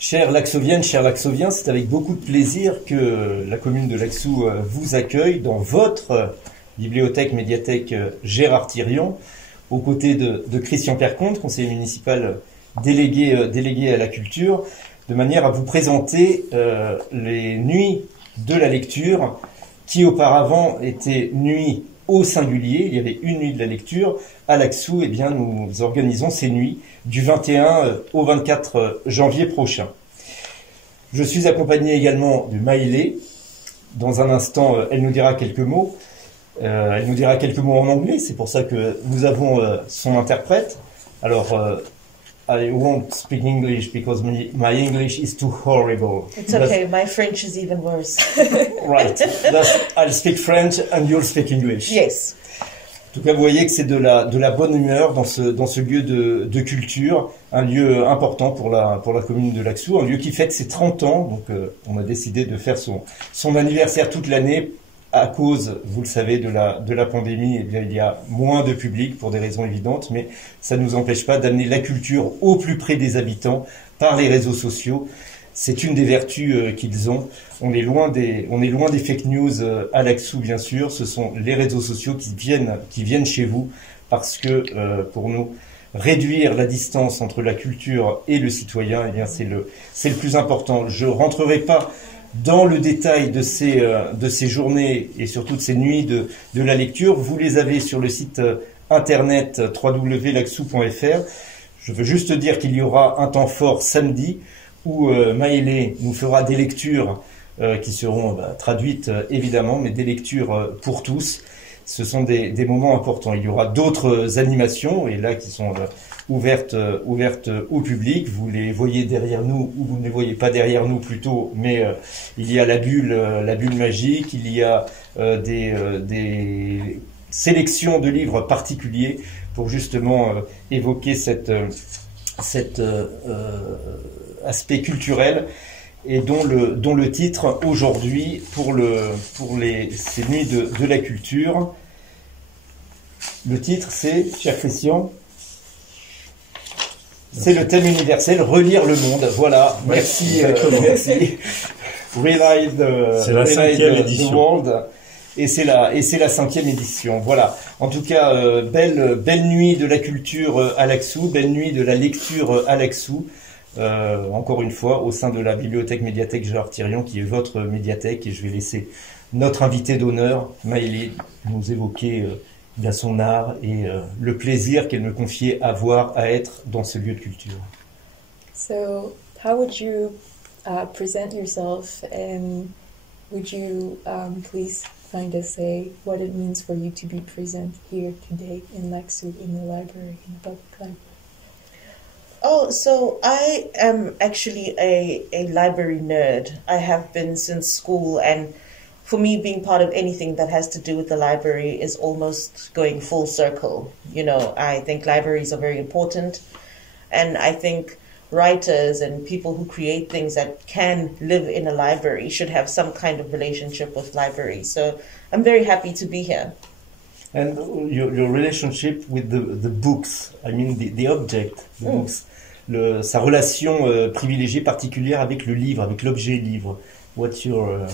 Chers Laxoviennes, chers Laxoviens, c'est avec beaucoup de plaisir que la commune de Laxou vous accueille dans votre bibliothèque médiathèque Gérard Thirion, aux côtés de Christian Perconte, conseiller municipal délégué à la culture, de manière à vous présenter les nuits de la lecture qui auparavant étaient nuits au singulier. Il y avait une nuit de la lecture. À Laxou, eh bien, nous organisons ces nuits du 21 au 24 janvier prochain. Je suis accompagné également de Maëlé. Dans un instant, elle nous dira quelques mots. Elle nous dira quelques mots en anglais. C'est pour ça que nous avons son interprète. Alors, I won't speak English because my English is too horrible. It's okay, my French is even worse. Right. I'll speak French and you'll speak English. Yes. En tout cas, vous voyez que c'est de la bonne humeur dans ce lieu de culture, un lieu important pour la commune de Laxou, un lieu qui fête ses 30 ans. Donc, on a décidé de faire son anniversaire toute l'année à cause, vous le savez, de la pandémie. Eh bien, il y a moins de public pour des raisons évidentes, mais ça ne nous empêche pas d'amener la culture au plus près des habitants par les réseaux sociaux. C'est une des vertus qu'ils ont. On est loin des fake news à Laxou, bien sûr. Ce sont les réseaux sociaux qui viennent chez vous parce que pour nous, réduire la distance entre la culture et le citoyen, eh bien, c'est le plus important. Je rentrerai pas dans le détail de ces journées et surtout de ces nuits de la lecture. Vous les avez sur le site internet www.laxou.fr. Je veux juste dire qu'il y aura un temps fort samedi où Maëlé nous fera des lectures qui seront traduites évidemment, mais des lectures pour tous. Ce sont des moments importants. Il y aura d'autres animations, et là qui sont ouvertes au public. Vous les voyez derrière nous, ou vous ne les voyez pas derrière nous plutôt, mais il y a la bulle magique, il y a des sélections de livres particuliers pour justement évoquer cet aspect culturel, et dont le titre aujourd'hui pour ces nuits de la culture, le titre c'est, cher Christian, c'est le thème universel, relire le monde. Voilà, merci. Relive c'est la 5e édition. World. Et c'est la 5e édition. Voilà. En tout cas, belle nuit de la culture à Laxou, belle nuit de la lecture à Laxou. Encore une fois, au sein de la bibliothèque médiathèque Gérard Thirion, qui est votre médiathèque, et je vais laisser notre invité d'honneur, Maëlé, nous évoquer bien son art et le plaisir qu'elle me confiait avoir à être dans ce lieu de culture. So, how would you present yourself, and would you please kind of say what it means for you to be present here today in Laxou, in the library, in the public library? Oh, so I am actually a library nerd. I have been since school, and for me, being part of anything that has to do with the library is almost going full circle. You know, I think libraries are very important, and I think writers and people who create things that can live in a library should have some kind of relationship with libraries. So I'm very happy to be here. And your relationship with the books, I mean the object, the books, sa relation privilégiée, particulière avec le livre, avec l'objet livre. What's your...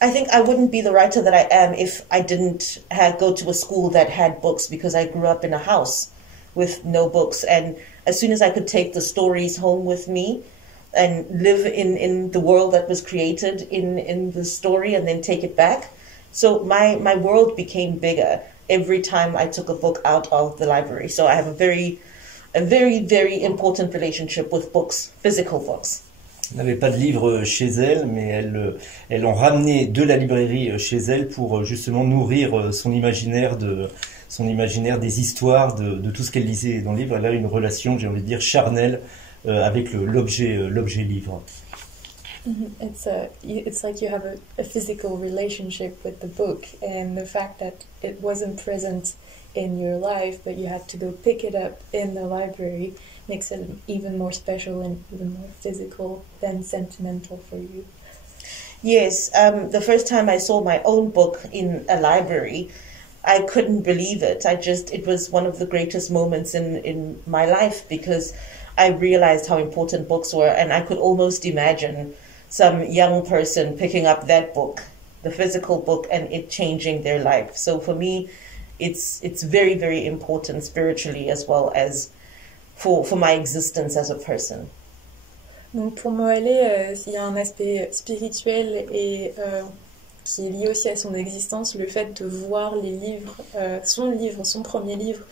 I think I wouldn't be the writer that I am if I didn't go to a school that had books, because I grew up in a house with no books. And as soon as I could take the stories home with me and live in the world that was created in the story and then take it back, so my world became bigger every time I took a book out of the library. So I have a very, very important relationship with books, physical books. Elle n'avait pas de livres chez elle, mais elle en ramenait de la librairie chez elle pour justement nourrir son imaginaire des histoires, de tout ce qu'elle lisait dans le livre. Elle a une relation, j'ai envie de dire, charnelle avec l'objet livre. It's like you have a physical relationship with the book, and the fact that it wasn't present in your life, but you had to go pick it up in the library, makes it even more special and even more physical than sentimental for you. Yes, the first time I saw my own book in a library, I couldn't believe it. It was one of the greatest moments in my life, because I realized how important books were, and I could almost imagine some young person picking up that book, the physical book, and it changing their life. So for me, it's very, very important spiritually as well as for my existence as a person. Donc pour Moale, il y a un aspect spirituel et qui est lié aussi à son existence, le fait de voir les livres, son premier livre,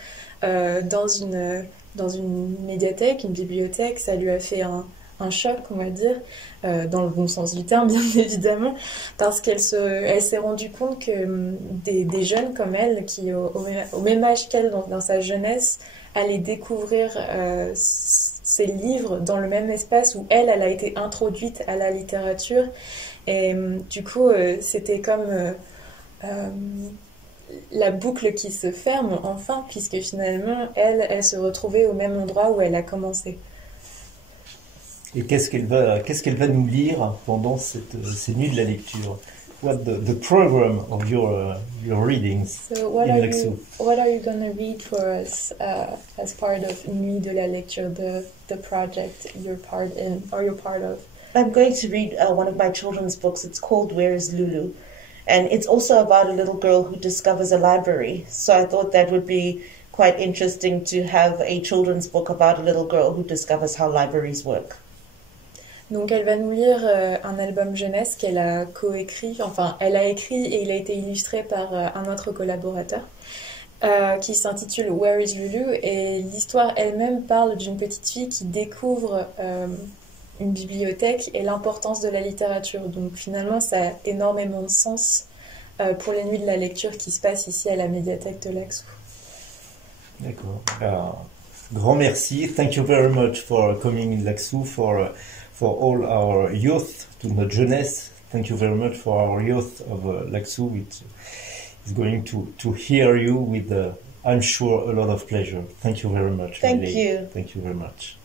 dans une médiathèque, une bibliothèque, ça lui a fait un choc, on va dire, dans le bon sens du terme, bien évidemment, parce qu'elle s'est rendue compte que des jeunes comme elle, qui au même âge qu'elle dans sa jeunesse, allaient découvrir ces livres dans le même espace où elle a été introduite à la littérature. Et du coup, c'était comme la boucle qui se ferme enfin, puisque finalement, elle se retrouvait au même endroit où elle a commencé. Et qu'est-ce qu'elle va nous lire pendant ces nuits de la lecture? What the program of your readings So what in are Laxou? what are you going to read for us as part of Nuit de la Lecture, the project you're part of? I'm going to read one of my children's books. It's called Where is Lulu? And it's also about a little girl who discovers a library. So I thought that would be quite interesting to have a children's book about a little girl who discovers how libraries work. Donc elle va nous lire un album jeunesse qu'elle a coécrit, enfin elle a écrit et il a été illustré par un autre collaborateur, qui s'intitule Where is Lulu, et l'histoire elle-même parle d'une petite fille qui découvre une bibliothèque et l'importance de la littérature. Donc finalement ça a énormément de sens pour les nuits de la lecture qui se passent ici à la médiathèque de Laxou. D'accord. Grand merci. Thank you very much for coming in Laxou, for all our youth, to notre jeunesse. Thank you very much for our youth of Laxou. It's going to hear you with, I'm sure, a lot of pleasure. Thank you very much. Thank you. Thank you very much.